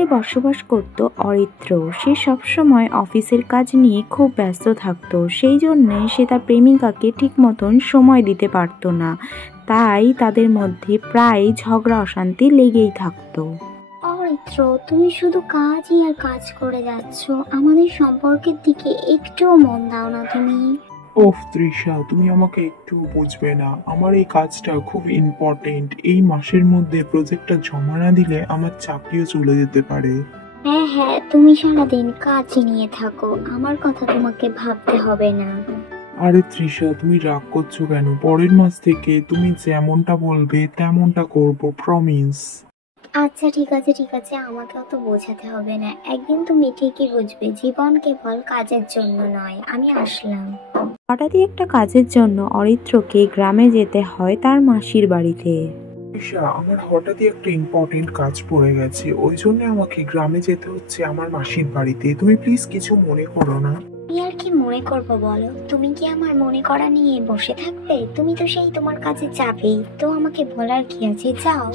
শহরে বসবাস করত অরিত্র। সে সবসময় অফিসের কাজ নিয়ে খুব ব্যস্ত থাকতো, সেই জন্যে সে তার প্রেমিকাকে ঠিক মতন সময় দিতে পারতো না। তাই তাদের মধ্যে প্রায় ঝগড়া অশান্তি লেগেই থাকতো। অরিত্র, তুমি শুধু কাজই আর কাজ করে যাচ্ছ, আমাদের সম্পর্কের দিকে একটুও মন দাও না তুমি। ওফ তৃষা, তুমি আমাকে একটু বুঝবে না? আমার এই কাজটা খুব ইম্পর্টেন্ট। এই মাসের মধ্যে প্রজেক্টটা জমা না দিলে আমার চাকরিও চলে যেতে পারে। হ্যাঁ হ্যাঁ, তুমি সারাদিন কাজই নিয়ে থাকো, আমার কথা তোমাকে ভাবতে হবে না। আরে তৃষা, তুমি রাগ করছো কেন? পরের মাস থেকে তুমি যেমনটা বলবে তেমনটা করব, প্রমিস। আচ্ছা ঠিক আছে ঠিক আছে, আমাকেও তো বোঝাতে হবে না, একদিন তুমি ঠিকই বুঝবে জীবন কেবল কাজের জন্য নয়। আমি আসলাম। হঠাৎই একটা কাজের জন্য অরিত্রকে গ্রামে যেতে হয় তার মাসির বাড়িতে। তৃষা, আমার হঠাৎই একটা ইম্পর্টেন্ট কাজ পড়ে গেছে, ওই জন্য আমাকে গ্রামে যেতে হচ্ছে আমার মাসির বাড়িতে। তুমি প্লিজ কিছু মনে করো না। আমি আর কি মনে করবো বলো? তুমি কি আমার মনে করা নিয়ে বসে থাকবে? তুমি তো সেই তোমার কাছে যাবেই, তো আমাকে বলার কি আছে, যাও।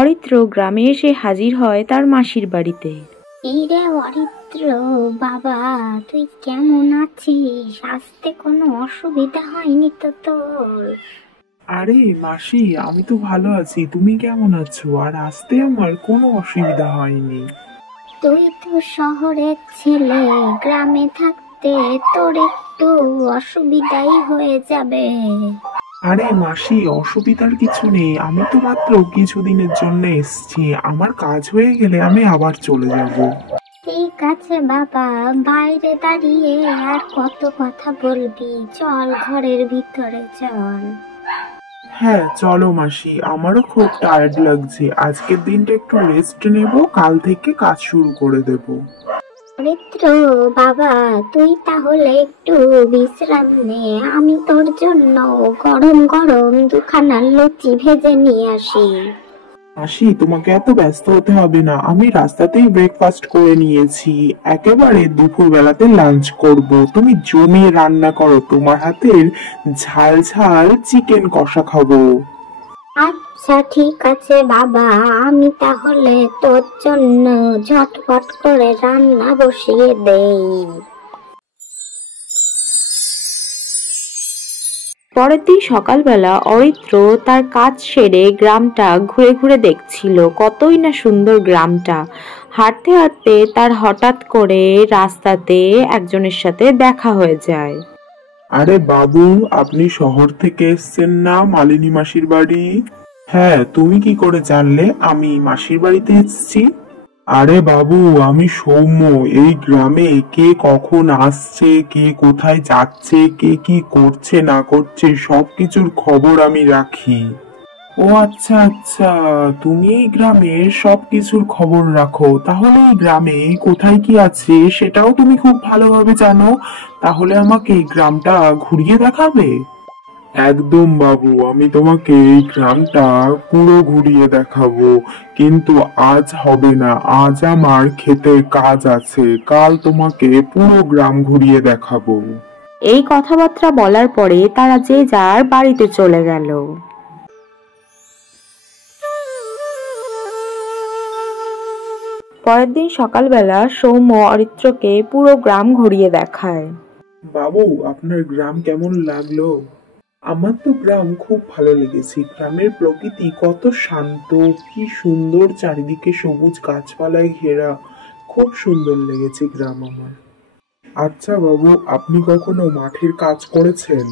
অরিত্র গ্রামে এসে হাজির হয় তার মাসির বাড়িতে। এই রে অরিত্র বাবা, তুই কেমন আছিস? আসতে কোনো অসুবিধা হয়নি তো তোর? আরে মাসি, আমি তো ভালো আছি, তুমি কেমন আছো? আর আসতে আমার কোনো অসুবিধা হয়নি। তুই তো শহরের ছেলে, গ্রামে থাকতে তোর একটু অসুবিধাই হয়ে যাবে। আরে মাসি, অসুবিধার কিছু নেই, আমি তো মাত্র কিছুদিনের জন্য এসেছি, আমার কাজ হয়ে গেলে আমি আবার চলে যাব। ঠিক আছে বাবা, বাইরে দাঁড়িয়ে আর কত কথা বলবি, চল ঘরের ভিতরে চল। হ্যাঁ চলো মাসি, আমারও খুব টায়ার্ড লাগছে, আজকের দিনটা একটু রেস্ট নেব, কাল থেকে কাজ শুরু করে দেব। অরিত্র বাবা, তুই তাহলে একটু বিশ্রাম নে, আমি তোর জন্য গরম গরম দুখানা লুচি ভেজে নিয়ে আসি। মাসি, তোমাকে এত ব্যস্ত হতে হবে না, আমি রাস্তাতেই ব্রেকফাস্ট করে নিয়েছি, একেবারে দুপুর বেলাতে লাঞ্চ করব। তুমি জমিয়ে রান্না করো, তোমার হাতের ঝাল ঝাল চিকেন কষা খাবো। আচ্ছা ঠিক আছে বাবা, আমি তাহলে তোর জন্য ঝটপট করে রান্না বসিয়ে দেই। পরের দিন সকালবেলা অরিত্র তার কাজ সেরে গ্রামটা ঘুরে ঘুরে দেখছিল, কতই না সুন্দর গ্রামটা। হাঁটতে হাঁটতে তার হঠাৎ করে রাস্তাতে একজনের সাথে দেখা হয়ে যায়। আরে বাবু, আপনি শহর থেকে এসেছেন না মালিনী মাসির বাড়ি? হ্যাঁ, তুমি কি করে জানলে আমি মাসির বাড়িতে এসেছি? আরে বাবু, আমি সৌম্য। এই গ্রামে কে কখন আসছে, কে কোথায় যাচ্ছে, কে কি করছে না করছে সবকিছুর খবর আমি রাখি। ও আচ্ছা আচ্ছা, তুমি এই গ্রামের সবকিছুর খবর রাখো, তাহলে এই গ্রামে কোথায় কি আছে সেটাও তুমি খুব ভালোভাবে জানো। তাহলে আমাকে এই গ্রামটা ঘুরিয়ে দেখাবে? একদম বাবু, আমি তোমাকে এই গ্রামটা পুরো ঘুরিয়ে দেখাবো, কিন্তু আজ হবে না, আজ আমার ক্ষেতের কাজ আছে, কাল তোমাকে পুরো গ্রাম ঘুরিয়ে দেখাবো। এই কথাবার্তা বলার পরে তারা যে যার বাড়িতে চলে গেল। পরের দিন সকালবেলা সৌম্য অরিত্রকে পুরো গ্রাম ঘুরিয়ে দেখায়। বাবু, আপনার গ্রাম কেমন লাগলো? আমার তো গ্রাম খুব ভালো লেগেছে, গ্রামের প্রকৃতি কত শান্ত, কি সুন্দর, চারিদিকে সবুজ গাছপালায় ঘেরা, খুব সুন্দর লেগেছে গ্রাম আমার। আচ্ছা বাবু, আপনি কখনো মাঠের কাজ করেছেন?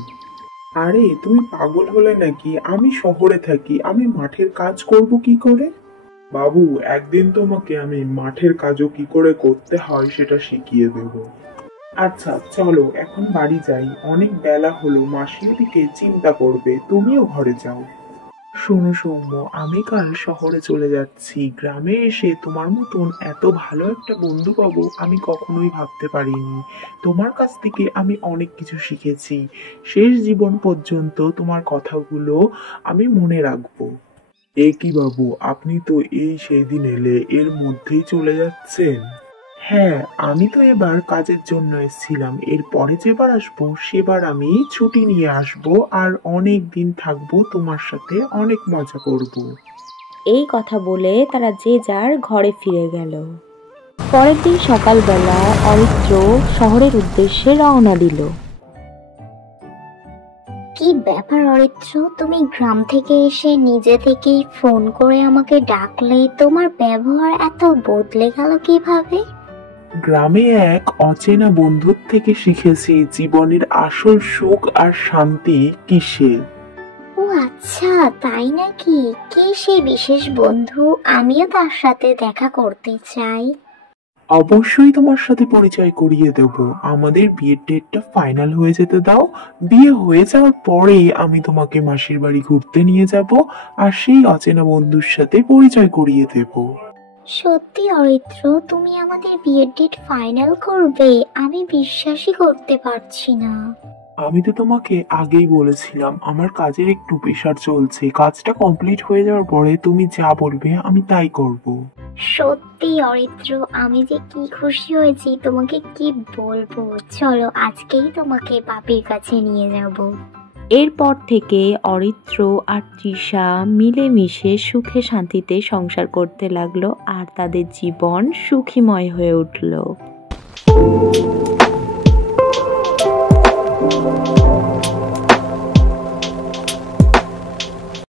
আরে তুমি পাগল হলে নাকি? আমি শহরে থাকি, আমি মাঠের কাজ করব কি করে? বাবু, একদিন তোমাকে আমি মাঠের কাজও কি করে করতে হয় সেটা শিখিয়ে দেব। আচ্ছা চলো এখন বাড়ি যাই, অনেক বেলা হলো, মাসির দিকে চিন্তা করবে, তুমিও ঘরে যাও। শোনো সৌম্য, আমি কাল শহরে চলে যাচ্ছি। গ্রামে এসে তোমার মতন এত ভালো একটা বন্ধু পাবো আমি কখনোই ভাবতে পারিনি। তোমার কাছ থেকে আমি অনেক কিছু শিখেছি। শেষ জীবন পর্যন্ত তোমার কথাগুলো আমি মনে রাখবো। এ কি বাবু, আপনি তো এই সেই দিন এলে, এর মধ্যেই চলে যাচ্ছেন? হ্যাঁ, আমি তো এবার কাজের জন্য এসেছিলাম। এরপরে যেবার আসবো সেবার আমি ছুটি নিয়ে আসবো, আর অনেক দিন থাকবো তোমার সাথে, অনেক মজা করব। এই কথা বলে তারা যে যার ঘরে ফিরে গেল। পরের দিন সকালবেলা অরিত্র শহরের উদ্দেশ্যে রওনা দিল। কি ব্যাপার অরিত্র, তুমি গ্রাম থেকে এসে নিজে থেকেই ফোন করে আমাকে ডাকলে? তোমার ব্যবহার এত বদলে গেল কিভাবে? গ্রামে এক অচেনা বন্ধুর থেকে শিখেছি জীবনের আসল সুখ আর শান্তি কিসে। ও আচ্ছা, তাই নাকি? কে সেই বিশেষ বন্ধু? আমিও তার সাথে দেখা করতে চাই। অবশ্যই তোমার সাথে পরিচয় করিয়ে দেব। আমাদের বিয়ের ডেটটা ফাইনাল হয়ে যেতে দাও। বিয়ে হয়ে যাওয়ার পরেই আমি তোমাকে মাসির বাড়ি ঘুরতে নিয়ে যাব, আর সেই অচেনা বন্ধুর সাথে পরিচয় করিয়ে দেব। সত্যি অরিত্র, তুমি আমাদের বিয়ের ডেট ফাইনাল করবে? আমি বিশ্বাসই করতে পারছি না। আমি তো তোমাকে আগেই বলেছিলাম আমার কাজের একটু প্রেশার চলছে। কাজটা কমপ্লিট হয়ে যাওয়ার পরে তুমি যা বলবে আমি তাই করব। সত্যি অরিত্র, আমি যে কি খুশি হয়েছি তোমাকে কি বলবো। চলো আজকেই তোমাকে বাপির কাছে নিয়ে যাব। এরপর থেকে অরিত্র আর তৃষা মিলেমিশে সুখে শান্তিতে সংসার করতে লাগলো, আর তাদের জীবন সুখীময় হয়ে উঠল।